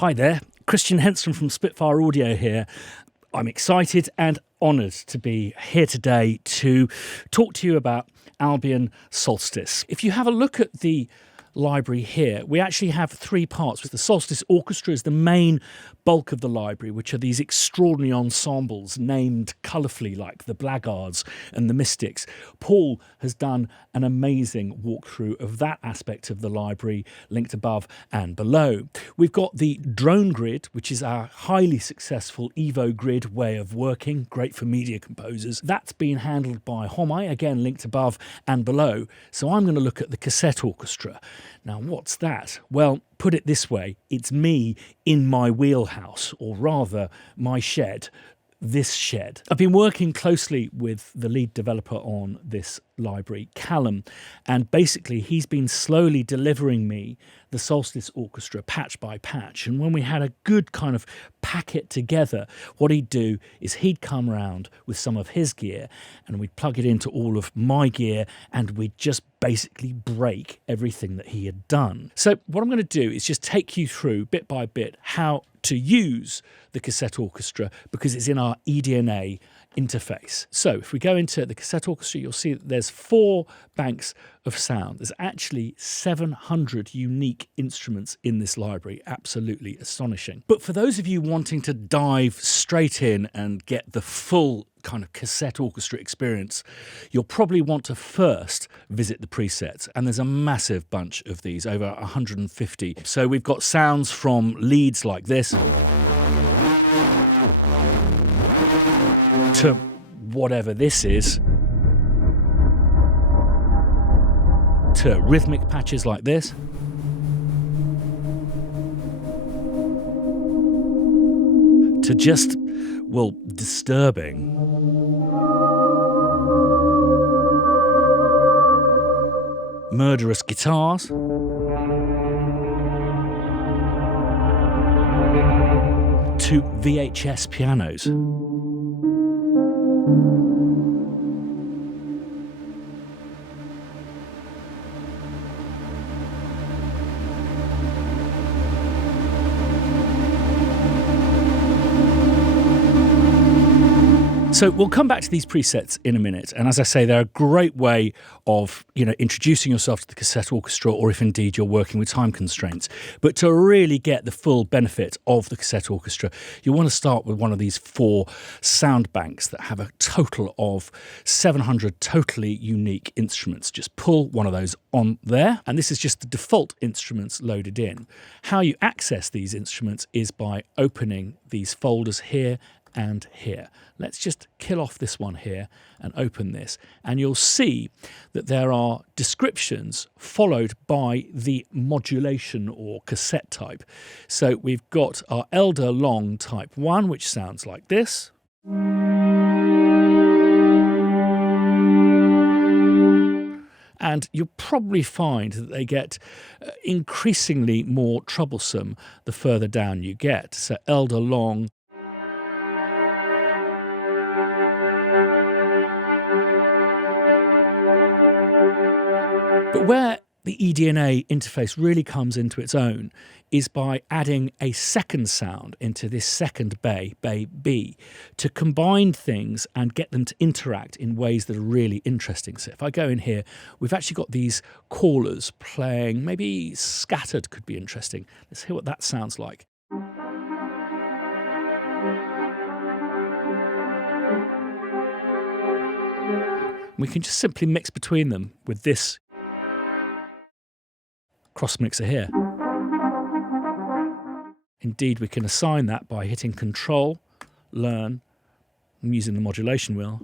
Hi there, Christian Henson from Spitfire Audio here. I'm excited and honoured to be here today to talk to you about Albion Solstice. If you have a look at the library here, we actually have three parts. The Solstice Orchestra is the main bulk of the library, which are these extraordinary ensembles named colourfully like the Blackguards and the Mystics. Paul has done an amazing walkthrough of that aspect of the library, linked above and below. We've got the drone grid, which is our highly successful Evo grid way of working, great for media composers. That's been handled by Homai, again linked above and below. So I'm going to look at the Cassette Orchestra. Now, what's that? Well, put it this way, it's me in my wheelhouse, or rather my shed, this shed. I've been working closely with the lead developer on this library, Callum, and basically he's been slowly delivering me the Solstice Orchestra patch by patch. And when we had a good kind of packet together, what he'd do is he'd come around with some of his gear and we'd plug it into all of my gear and we'd just basically break everything that he had done. So what I'm going to do is just take you through bit by bit how to use the Cassette Orchestra, because it's in our EDNA interface. So if we go into the Cassette Orchestra, you'll see that there's 4 banks of sound. There's actually 700 unique instruments in this library. Absolutely astonishing. But for those of you wanting to dive straight in and get the full kind of Cassette Orchestra experience, you'll probably want to first visit the presets, and there's a massive bunch of these, over 150. So we've got sounds from leads like this to whatever this is, to rhythmic patches like this, to just, well, disturbing. Murderous guitars. To VHS pianos. So we'll come back to these presets in a minute, and as I say, they're a great way of, introducing yourself to the Cassette Orchestra, or if indeed you're working with time constraints. But to really get the full benefit of the Cassette Orchestra, you want to start with one of these 4 sound banks that have a total of 700 totally unique instruments. Just pull one of those on there, and this is just the default instruments loaded in. How you access these instruments is by opening these folders here and here. Let's just kill off this one here and open this, and you'll see that there are descriptions followed by the modulation or cassette type. So we've got our Elder Long type 1, which sounds like this. And you'll probably find that they get increasingly more troublesome the further down you get. So Elder Long. But where the EDNA interface really comes into its own is by adding a second sound into this second bay, bay B, to combine things and get them to interact in ways that are really interesting. So if I go in here, we've actually got these callers playing, maybe scattered could be interesting. Let's hear what that sounds like. We can just simply mix between them with this cross mixer here. Indeed, we can assign that by hitting Control, Learn, and using the modulation wheel.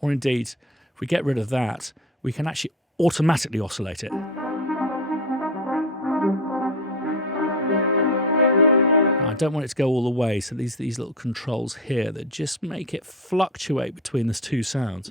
Or indeed, if we get rid of that, we can actually automatically oscillate it. I don't want it to go all the way, so these little controls here that just make it fluctuate between those 2 sounds.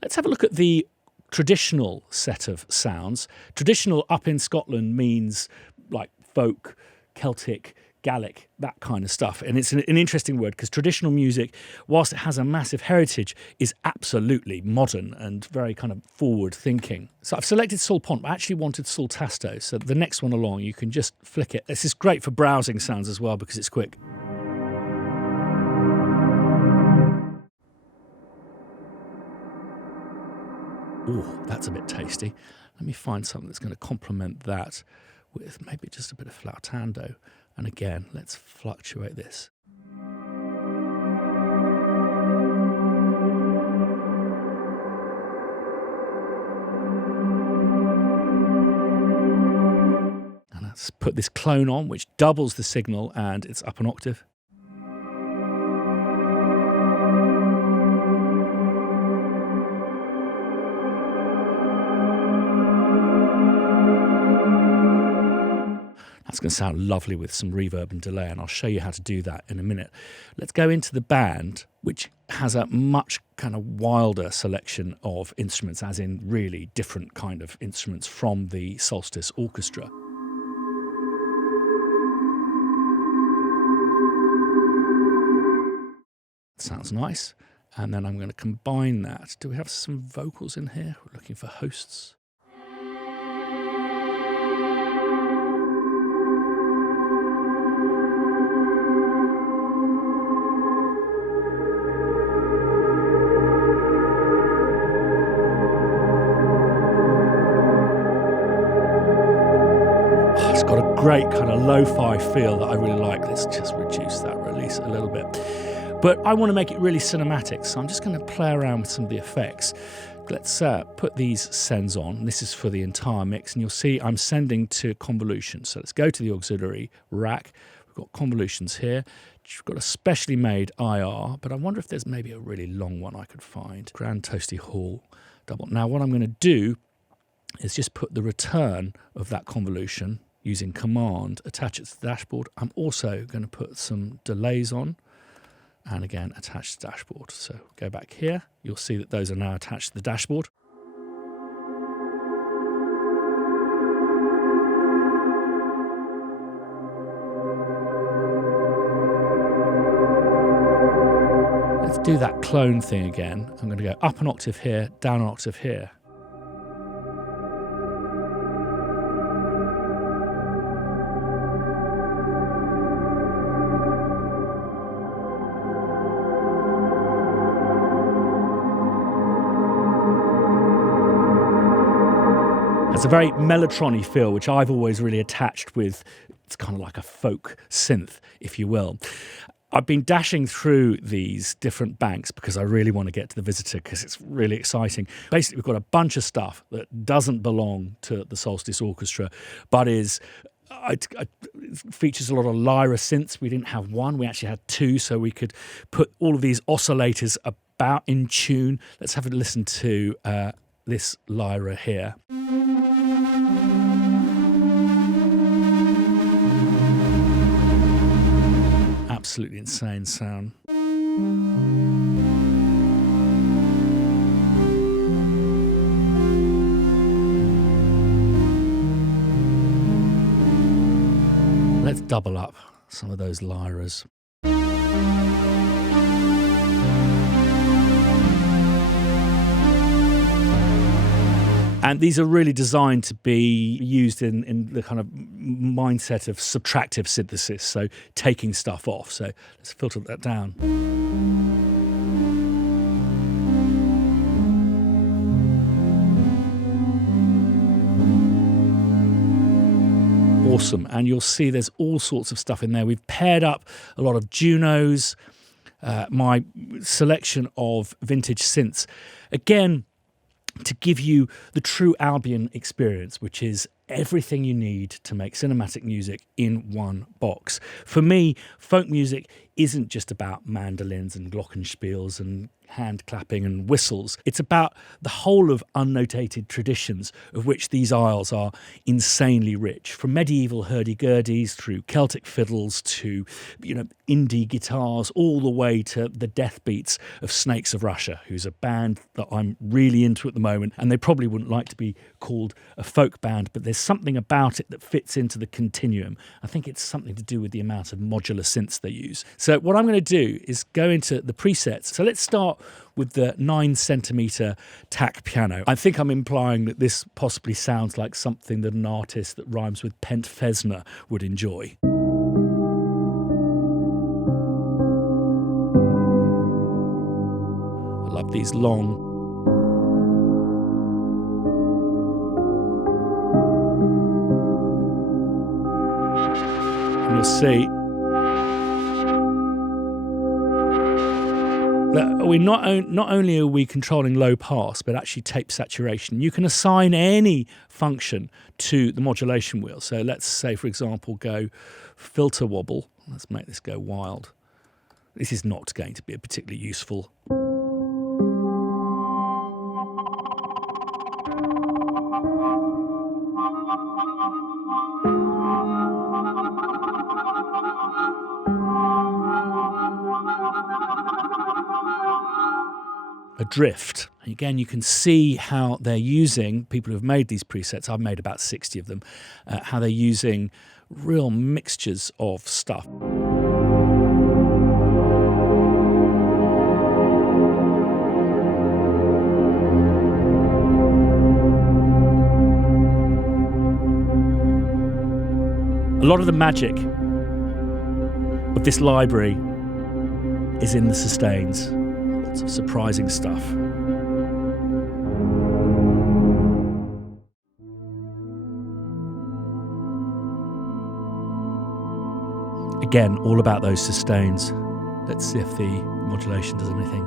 Let's have a look at the traditional set of sounds. Traditional up in Scotland means like folk, Celtic, Gaelic, that kind of stuff. And it's an interesting word because traditional music, whilst it has a massive heritage, is absolutely modern and very kind of forward thinking. So I've selected Sul Pont, but I actually wanted Sul Tasto. So the next one along, you can just flick it. This is great for browsing sounds as well because it's quick. Oh, that's a bit tasty. Let me find something that's going to complement that with maybe just a bit of flautando. And again, let's fluctuate this. And let's put this clone on, which doubles the signal, and it's up an octave. That's going to sound lovely with some reverb and delay, and I'll show you how to do that in a minute. Let's go into the band, which has a much kind of wilder selection of instruments, as in really different kind of instruments from the Solstice Orchestra. Sounds nice. And then I'm going to combine that. Do we have some vocals in here? We're looking for hosts. It's got a great kind of lo-fi feel that I really like. Let's just reduce that release a little bit. But I want to make it really cinematic, so I'm just going to play around with some of the effects. Let's put these sends on. This is for the entire mix, and you'll see I'm sending to convolution. So let's go to the auxiliary rack. We've got convolutions here. We've got a specially made IR, but I wonder if there's maybe a really long one I could find. Grand Toasty Hall double. Now what I'm going to do is just put the return of that convolution using command, attach it to the dashboard. I'm also going to put some delays on, and again attach the dashboard. So go back here, you'll see that those are now attached to the dashboard. Let's do that clone thing again. I'm going to go up an octave here, down an octave here. It's a very Mellotron-y feel, which I've always really attached with, it's kind of like a folk synth, if you will. I've been dashing through these different banks because I really want to get to the Visitor because it's really exciting. Basically, we've got a bunch of stuff that doesn't belong to the Solstice Orchestra, but is it features a lot of lyra synths. We didn't have one, we actually had two, so we could put all of these oscillators about in tune. Let's have a listen to this lyra here. Absolutely insane sound. Let's double up some of those lyras. And these are really designed to be used in the kind of mindset of subtractive synthesis, so taking stuff off. So let's filter that down. Awesome. And you'll see there's all sorts of stuff in there. We've paired up a lot of Junos, my selection of vintage synths. Again, to give you the true Albion experience, which is everything you need to make cinematic music in one box. For me, folk music isn't just about mandolins and glockenspiels and hand clapping and whistles. It's about the whole of unnotated traditions of which these isles are insanely rich, from medieval hurdy-gurdies through Celtic fiddles to, indie guitars, all the way to the death beats of Snakes of Russia, who's a band that I'm really into at the moment, and they probably wouldn't like to be called a folk band, but there's something about it that fits into the continuum. I think it's something to do with the amount of modular synths they use. So what I'm going to do is go into the presets. So let's start with the 9cm tack piano. I think I'm implying that this possibly sounds like something that an artist that rhymes with Pent Fesner would enjoy. I love these long and you'll see that we not only are we controlling low pass, but actually tape saturation. You can assign any function to the modulation wheel. So let's say, for example, go filter wobble. Let's make this go wild. This is not going to be a particularly useful. A drift. Again, you can see how they're using, people who've made these presets, I've made about 60 of them, how they're using real mixtures of stuff. A lot of the magic of this library is in the sustains. Lots of surprising stuff. Again, all about those sustains. Let's see if the modulation does anything.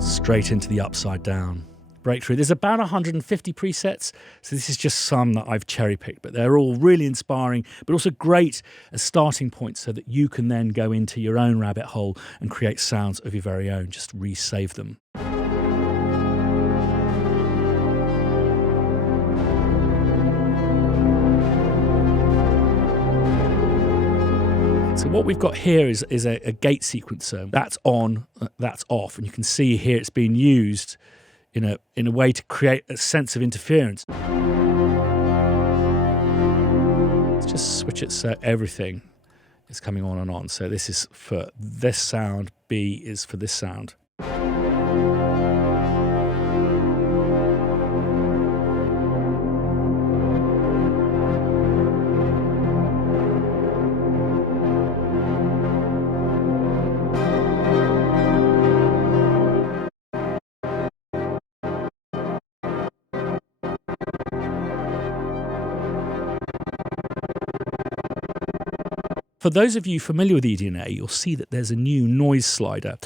Straight into the upside down breakthrough. There's about 150 presets, so this is just some that I've cherry picked, but they're all really inspiring, but also great as starting points so that you can then go into your own rabbit hole and create sounds of your very own. Just resave them. So what we've got here is a gate sequencer. That's on, that's off, and you can see here it's being used in a way to create a sense of interference. Let's just switch it so everything is coming on and on. So this is for this sound, B is for this sound. For those of you familiar with EDNA, you'll see that there's a new noise slider.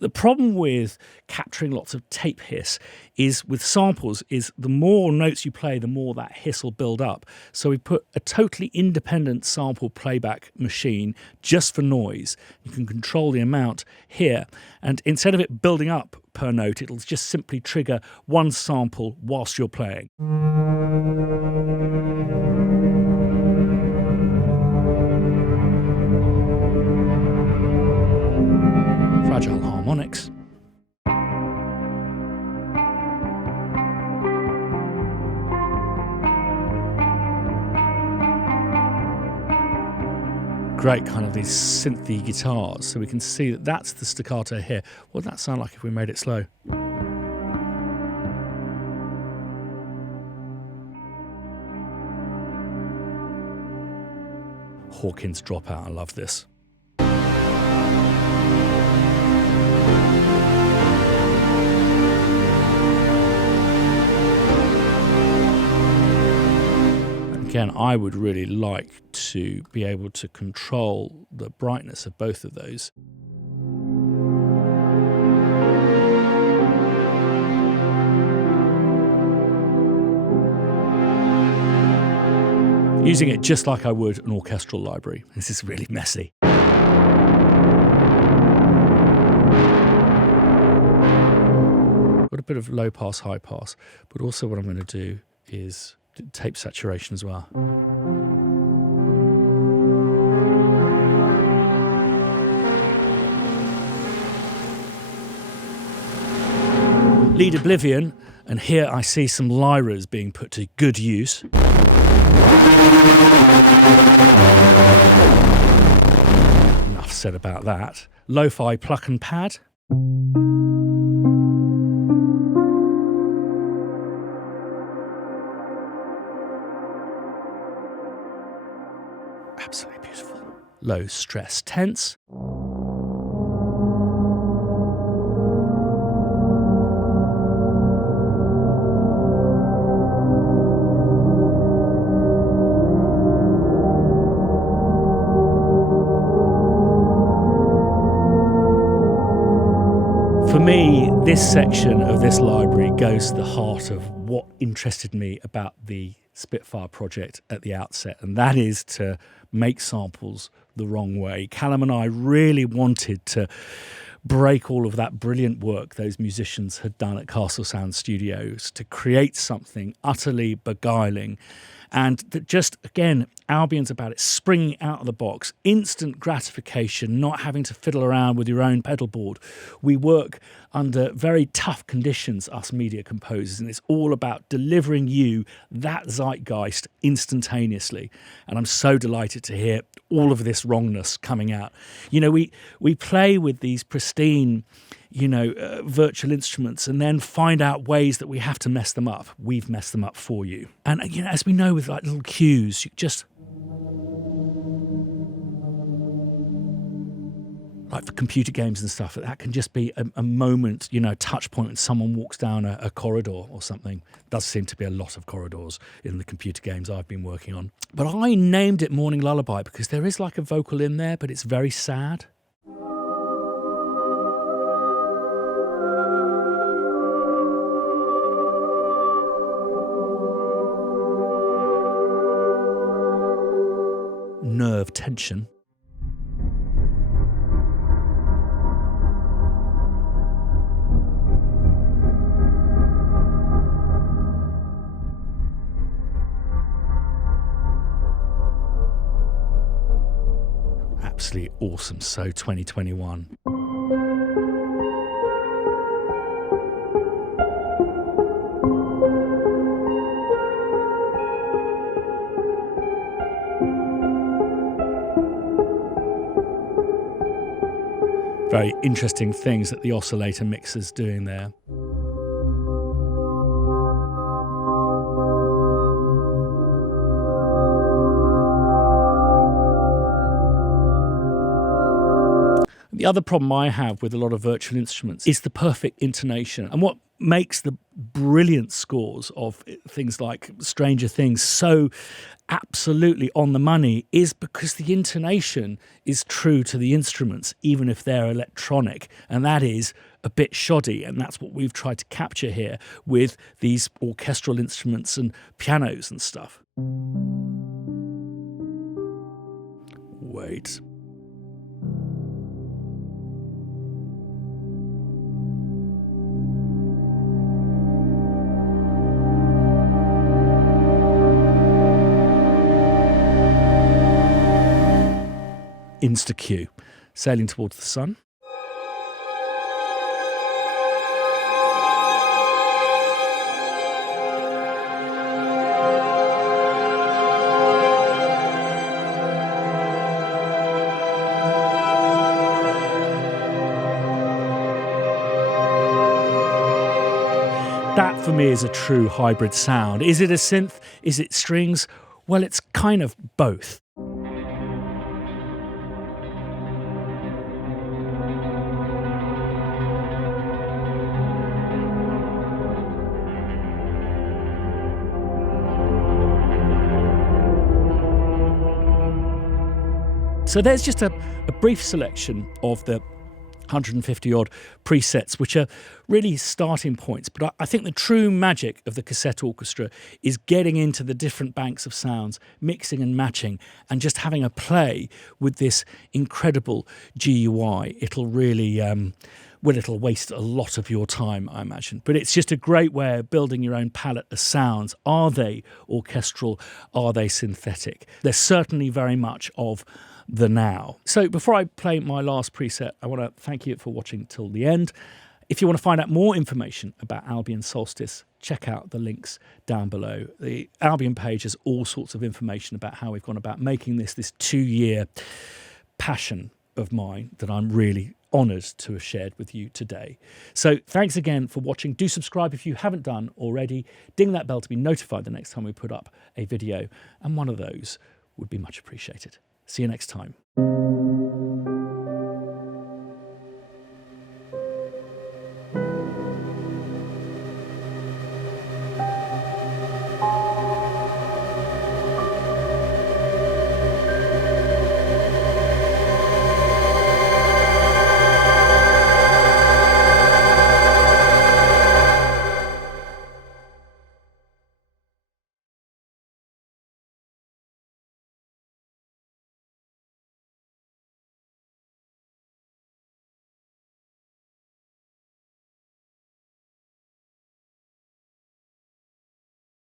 The problem with capturing lots of tape hiss is with samples is the more notes you play, the more that hiss will build up. So we put a totally independent sample playback machine just for noise. You can control the amount here, and instead of it building up per note, it'll just simply trigger one sample whilst you're playing. Fragile harmonics. Great kind of these synthy guitars, so we can see that that's the staccato here. What would that sound like if we made it slow? Hawkins Dropout, I love this. again, I would really like to be able to control the brightness of both of those. Using it just like I would an orchestral library. This is really messy. Got a bit of low pass, high pass, but also what I'm going to do is tape saturation as well. Lead Oblivion, and here I see some lyras being put to good use. Enough said about that. Lo-fi pluck and pad. Absolutely beautiful. Low stress tense. For me, this section of this library goes to the heart of what interested me about the Spitfire project at the outset, and that is to make samples the wrong way. Callum and I really wanted to break all of that brilliant work those musicians had done at Castle Sound Studios to create something utterly beguiling. And that just, again, Albion's about it, springing out of the box, instant gratification, not having to fiddle around with your own pedal board. We work under very tough conditions, us media composers, and it's all about delivering you that zeitgeist instantaneously. And I'm so delighted to hear all of this wrongness coming out. You know, we play with these pristine, virtual instruments and then find out ways that we have to mess them up. We've messed them up for you. And, as we know with like little cues, you just... like for computer games and stuff, that can just be a moment, a touch point when someone walks down a corridor or something. Does seem to be a lot of corridors in the computer games I've been working on. But I named it Morning Lullaby because there is like a vocal in there, but it's very sad. Nerve tension. Absolutely awesome. So 2021. Very interesting things that the oscillator mixer's doing there. The other problem I have with a lot of virtual instruments is the perfect intonation. And what makes the brilliant scores of things like Stranger Things so absolutely on the money is because the intonation is true to the instruments, even if they're electronic. And that is a bit shoddy. And that's what we've tried to capture here with these orchestral instruments and pianos and stuff. Wait. Insta-Q, sailing towards the sun. That for me is a true hybrid sound. Is it a synth? Is it strings? Well, it's kind of both. So there's just a brief selection of the 150 odd presets, which are really starting points. But I think the true magic of the Cassette Orchestra is getting into the different banks of sounds, mixing and matching, and just having a play with this incredible GUI. It'll really, it'll waste a lot of your time, I imagine. But it's just a great way of building your own palette of sounds. Are they orchestral? Are they synthetic? They're certainly very much of the now. So before I play my last preset, I want to thank you for watching till the end. If you want to find out more information about Albion Solstice, check out the links down below. The Albion page has all sorts of information about how we've gone about making this 2-year passion of mine that I'm really honoured to have shared with you today. So thanks again for watching. Do subscribe if you haven't done already. Ding that bell to be notified the next time we put up a video, and one of those would be much appreciated. See you next time.